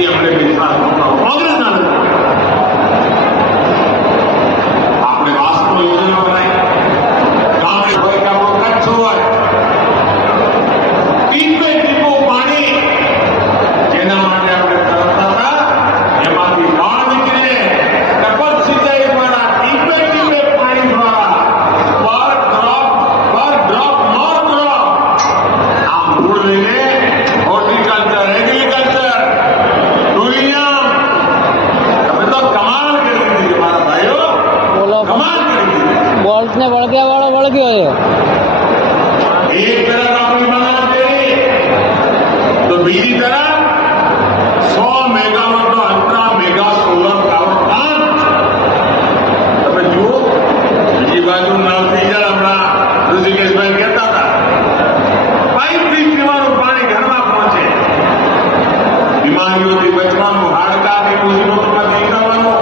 એ અમને વિશ્વાસ નહોતો, કોંગ્રેસના લોકો. આપણે વાસ્તવ યોજના બનાવી, ગામે હોય કે આપણો કચ્છ હોય, ટીપે ટીપું પાણી જેના માટે આપણે તરસતા હતા એમાંથી ગાળ નીકળે ટપક સિંચાઈ દ્વારા ટીપે ટીપે પાણી દ્વારા પર ડ્રોપ નો ડ્રોપ આ મૂળ લઈને હોર્ટિકલ્ચર, એગ્રીકલ્ચર, ટુરિઝમ તમે તો કમાલ કરી દીધી મારા ભાઈઓ, કમાલ કરી દીધી. બોલ્ટ ને વળગ્યા વાળો વળગ્યો છે. એક તરફ આપણી બનાવ કરી તો બીજી તરફ 100 મેગાવોટનો ultra mega solar power plant. તમે જુઓ, બીજી બાજુ નળથી જળ હમણાં ઋષિકેશભાઈ કહેતા હતા પાઇપથી પીવાનું પાણી ઘરમાં પહોંચે. બીમારીઓથી બચવાનું, હાડકાની મુસીબતોમાંથી નીકળવાનું,